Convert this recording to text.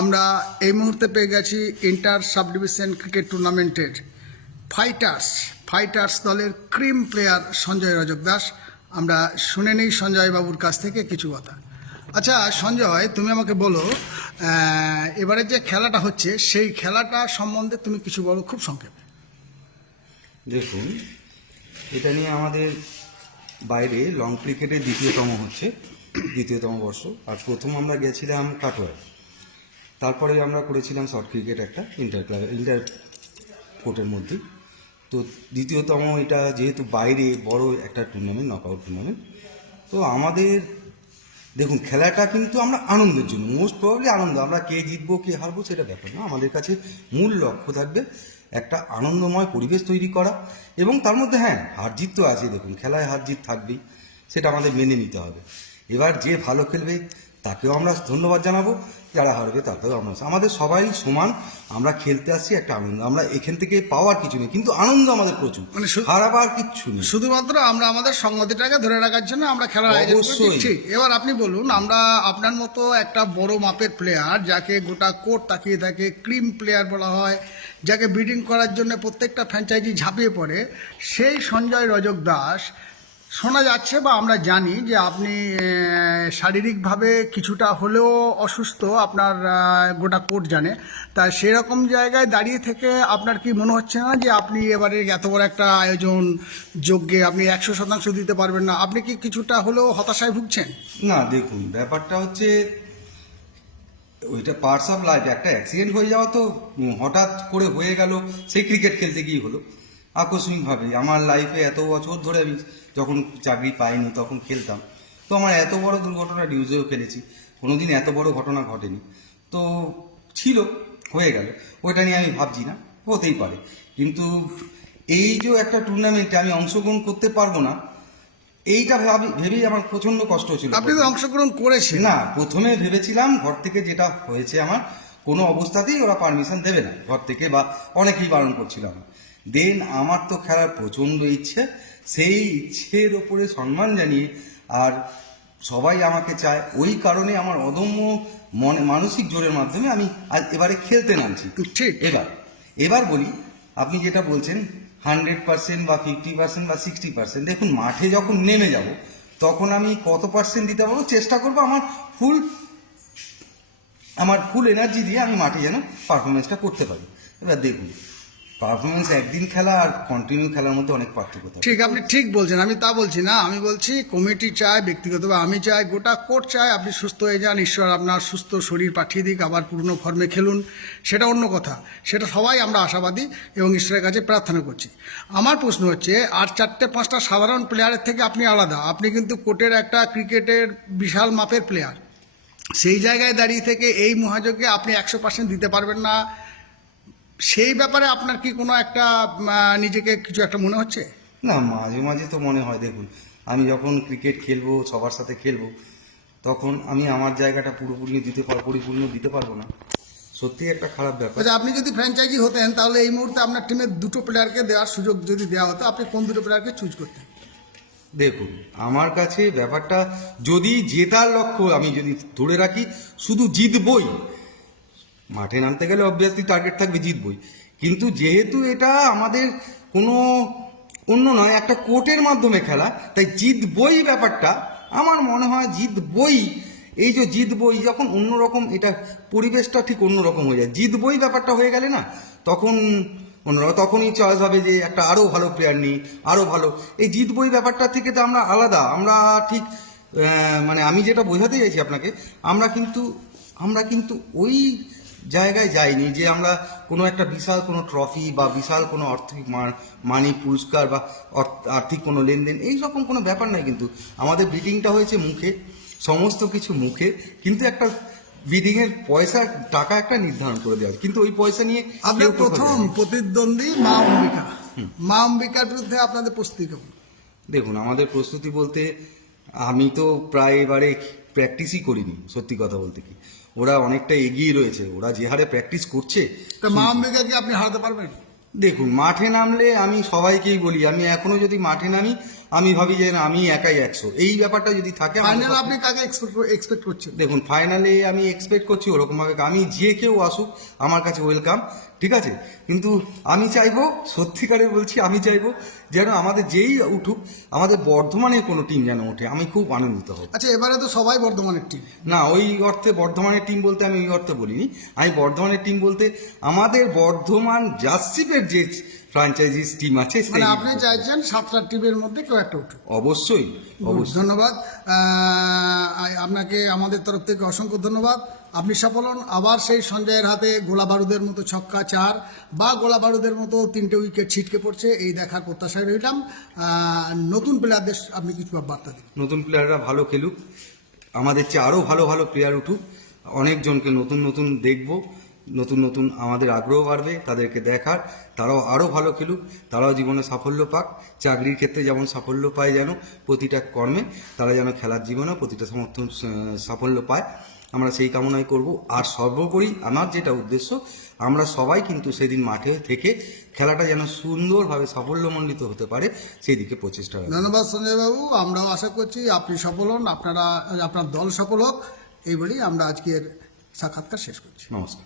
আমরা এই মুহূর্তে পেয়ে গেছি ইন্টার সাব ডিভিশন ক্রিকেট টুর্নামেন্টের ফাইটার্স দলের ক্রিম প্লেয়ার সঞ্জয় রজক দাস। আমরা শুনে নিই সঞ্জয় বাবুর কাছ থেকে কিছু কথা। আচ্ছা সঞ্জয়, তুমি আমাকে বলো, এবারে যে খেলাটা হচ্ছে সেই খেলাটা সম্বন্ধে তুমি কিছু বলো খুব সংক্ষেপে। দেখুন, এটা নিয়ে আমাদের বাইরে লং ক্রিকেটের দ্বিতীয়তম বর্ষ। আর প্রথম আমরা গেছিলাম কাটোয়ায়, তারপরে আমরা করেছিলাম শর্ট ক্রিকেট একটা ইন্টার কোর্টের মধ্যে। তো দ্বিতীয়তম এটা যেহেতু বাইরে বড় একটা টুর্নামেন্ট, নকআউট টুর্নামেন্ট, তো আমাদের দেখুন খেলাটা কিন্তু আমরা আনন্দের জন্য, মোস্ট প্রবাবলি আনন্দ, আমরা কে জিতবো কে হারবো সেটা ব্যাপার না। আমাদের কাছে মূল লক্ষ্য থাকবে একটা আনন্দময় পরিবেশ তৈরি করা, এবং তার মধ্যে হ্যাঁ হার জিত তো আছে, দেখুন খেলায় হার জিত থাকবেই, সেটা আমাদের মেনে নিতে হবে। এবার যে ভালো খেলবে তাকেও আমরা ধন্যবাদ জানাবো, যারা হারবে তাকেও আমরা, আমাদের সবাই সমান, আমরা খেলতে আসছি একটা আনন্দ, আমরা এখান থেকে পাওয়ার কিছু নেই, কিন্তু আনন্দ আমাদের প্রচুর, মানে হারাবার কিচ্ছু নেই, শুধুমাত্র আমরা আমাদের সংগতিটাকে ধরে রাখার জন্য আমরা খেলার আয়োজন করছি। ঠিক, এবার আপনি বলুন, আমরা আপনার মতো একটা বড় মাপের প্লেয়ার, যাকে গোটা কোর্ট তাকিয়ে থাকে, ক্রিম প্লেয়ার বলা হয়, যাকে বিডিং করার জন্য প্রত্যেকটা ফ্র্যাঞ্চাইজি ঝাঁপিয়ে পড়ে, সেই সঞ্জয় রজক দাস, শোনা যাচ্ছে বা আমরা জানি যে আপনি শারীরিকভাবে কিছুটা হলেও অসুস্থ, আপনার গোটা কোর্ট জানে। তা সেরকম জায়গায় দাঁড়িয়ে থেকে আপনার কি মনে হচ্ছে না যে আপনি এবারে এত বড় একটা আয়োজন যজ্ঞে আপনি 100% দিতে পারবেন না? আপনি কি কিছুটা হলেও হতাশায় ভুগছেন? না, দেখুন ব্যাপারটা হচ্ছে ওইটা পার্টস অফ লাইফ, একটা অ্যাক্সিডেন্ট হয়ে যাওয়া তো হঠাৎ করে হয়ে গেল, সেই ক্রিকেট খেলতে গিয়ে হলো আকস্মিকভাবে। আমার লাইফে এত বছর ধরে আমি যখন চাকরি পাইনি তখন খেলতাম, তো আমার এত বড় দুর্ঘটনা নিউজেও খেলেছি, কোনোদিন এত বড় ঘটনা ঘটেনি, তো ছিল, হয়ে গেল, ওইটা নিয়ে আমি ভাবছি না, হতেই পারে। কিন্তু এই যে একটা টুর্নামেন্টে আমি অংশগ্রহণ করতে পারবো না, এইটা ভেবেই আমার প্রচন্ড কষ্ট ছিল। আপনি তো অংশগ্রহণ করেছেন? না, প্রথমে ভেবেছিলাম, ঘর থেকে যেটা হয়েছে আমার, কোনো অবস্থাতেই ওরা পারমিশন দেবে না ঘর থেকে, বা অনেকেই বারণ করছিল। দেন আমার তো খেলার প্রচণ্ড ইচ্ছে, সেই ইচ্ছের ওপরে সম্মান জানিয়ে, আর সবাই আমাকে চায়, ওই কারণে আমার অদম্য মানসিক জোরের মাধ্যমে আমি আজ এবারে খেলতে নামছি। ঠিক, এবার বলি, আপনি যেটা বলছেন 100% বা 50% বা 60%, দেখুন মাঠে যখন নেমে যাব তখন আমি কত পার্সেন্ট দিতে পারবো, চেষ্টা করবো আমার ফুল এনার্জি দিয়ে আমি মাঠে যেন পারফরমেন্সটা করতে পারি। এবার দেখুন, পারফরমেন্স একদিন খেলা আর কন্টিনিউ খেলার মধ্যে অনেক পার্থক্য থাকে। ঠিক, আপনি ঠিক বলছেন, আমি তা বলছি না। আমি বলছি কমিটি চায়, ব্যক্তিগতভাবে আমি চাই, গোটা কোর্ট চায় আপনি সুস্থ হয়ে যান, ঈশ্বর আপনার সুস্থ শরীর পাঠিয়ে দিক, আবার পুরনো ফর্মে খেলুন, সেটা অন্য কথা, সেটা সবাই আমরা আশাবাদী এবং ঈশ্বরের কাছে প্রার্থনা করছি। আমার প্রশ্ন হচ্ছে, আর 4-5টা সাধারণ প্লেয়ারের থেকে আপনি আলাদা, আপনি কিন্তু কোর্টের একটা ক্রিকেটের বিশাল মাপের প্লেয়ার, সেই জায়গায় দাঁড়িয়ে থেকে এই মহাযজ্ঞে আপনি 100% দিতে পারবেন না, সেই ব্যাপারে আপনার কি কোনো একটা নিজেকে কিছু একটা মনে হচ্ছে? না, মাঝে মাঝে তো মনে হয়, দেখুন আমি যখন ক্রিকেট খেলবো, সবার সাথে খেলবো, তখন আমি আমার জায়গাটা পরিপূর্ণ দিতে পারবো না, সত্যি একটা খারাপ ব্যাপার। আচ্ছা, আপনি যদি ফ্র্যাঞ্চাইজি হতেন তাহলে এই মুহূর্তে আপনার টিমের 2টো প্লেয়ারকে দেওয়ার সুযোগ যদি দেওয়া হতো, আপনি কোন 2টো প্লেয়ারকে চুজ করতেন? দেখুন, আমার কাছে ব্যাপারটা, যদি জেতার লক্ষ্য আমি যদি ধরে রাখি, শুধু জিতবই, মাঠে নামতে গেলে অবভিয়াসলি টার্গেট থাকবে জিতবই, কিন্তু যেহেতু এটা আমাদের কোনো অন্য নয়, একটা কোর্টের মাধ্যমে খেলা, তাই জিতবই ব্যাপারটা আমার মনে হয়, জিতবই, এই যে জিতবই যখন অন্যরকম, এটা পরিবেশটা ঠিক অন্যরকম হয়ে যায়, জিতবই ব্যাপারটা হয়ে গেলে না, তখন অন্যরকম, তখনই চয়েস হবে যে একটা আরও ভালো প্লেয়ার নিই, আরও ভালো, এই জিতবই ব্যাপারটা থেকে তো আমরা আলাদা, আমরা ঠিক মানে আমি যেটা বোঝাতে চাইছি আপনাকে, আমরা কিন্তু ওই জায়গায় যাইনি যে আমরা কোনো একটা বিশাল কোনো ট্রফি বা বিশাল কোনো আর্থিক মানি পুরস্কার বা আর্থিক কোনো লেনদেন, এই রকম কোনো ব্যাপার নয়। কিন্তু আমাদের বিডিংটা হয়েছে মুখে, সমস্ত কিছু মুখে, কিন্তু একটা বিডিংয়ের পয়সা, টাকা একটা নির্ধারণ করে দেওয়া, কিন্তু ওই পয়সা নিয়ে আপনার প্রথম প্রতিদ্বন্দ্বী মা অম্বিকার বিরুদ্ধে আপনাদের প্রস্তুতি কেমন? দেখুন, আমাদের প্রস্তুতি বলতে, আমি তো প্রায় এবারে প্র্যাকটিসই করিনি, সত্যি কথা বলতে কি, ওরা অনেকটা এগিয়ে রয়েছে, ওরা যে হারে প্র্যাকটিস করছে। তো মা অম্বিকা কি আপনি হারাতে পারবেন? দেখুন, মাঠে নামলে আমি সবাইকেই বলি, আমি এখনো যদি মাঠে নামি আমি ভাবি যে না, আমি একাই 100, এই ব্যাপারটা যদি থাকে আমার ফাইনাল পক্ষে- আপনি কাকে এক্সপেক্ট করছেন? দেখুন, ফাইনালে আমি এক্সপেক্ট করছি ওরকমভাবে, আমি যে কেউ আসুক আমার কাছে ওয়েলকাম, ঠিক আছে। কিন্তু আমি চাইবো, সত্যিকারে বলছি, আমি চাইবো যেন আমাদের যেই উঠুক, আমাদের বর্ধমানের কোনো টিম যেন ওঠে, আমি খুব আনন্দিত হব। আচ্ছা, এবারে তো সবাই বর্ধমানের টিম। না, ওই অর্থে বর্ধমানের টিম বলতে আমি ওই অর্থে বলিনি। আমি বর্ধমানের টিম বলতে আমাদের বর্ধমান জার্সিপের যে ফ্র্যাঞ্চাইজিস টিম আছে মানে সেই, আপনি চাইছেন 7টা টিমের মধ্যে কেউ একটা উঠুক। অবশ্যই অবশ্যই। ধন্যবাদ আপনাকে আমাদের তরফ থেকে অসংখ্য ধন্যবাদ। আপনি সফল হন। আবার সেই সঞ্জয়ের হাতে গোলা বারুদের মতো ছক্কা 4 বা গোলা বারুদের মতো 3টে উইকেট ছিটকে পড়ছে, এই দেখার প্রত্যাশায় রইলাম। নতুন প্লেয়ারদের আপনি কিছু বার্তা দিন। নতুন প্লেয়াররা ভালো খেলুক, আমাদের চেয়ে আরও ভালো ভালো প্লেয়ার উঠুক, অনেকজনকে নতুন নতুন দেখব, নতুন নতুন আমাদের আগ্রহ বাড়বে তাদেরকে দেখার, তারাও আরও ভালো খেলুক, তারাও জীবনে সাফল্য পাক, চাকরির ক্ষেত্রে যেমন সাফল্য পায়, যেন প্রতিটা কর্মে তারা যেন খেলার জীবনেও প্রতিটা সাফল্য পায়, আমরা সেই কামনাই করব। আর সর্বোপরি আমার যেটা উদ্দেশ্য, আমরা সবাই কিন্তু সেদিন মাঠে থেকে খেলাটা যেন সুন্দরভাবে সাফল্যমণ্ডিত হতে পারে, সেই দিকে প্রচেষ্টা রাখবো। ধন্যবাদ সঞ্জয় বাবু, আমরাও আশা করছি আপনি সফল হন, আপনার দল সফল হোক, এই বলেই আমরা আজকের সাক্ষাৎকার শেষ করছি। নমস্কার।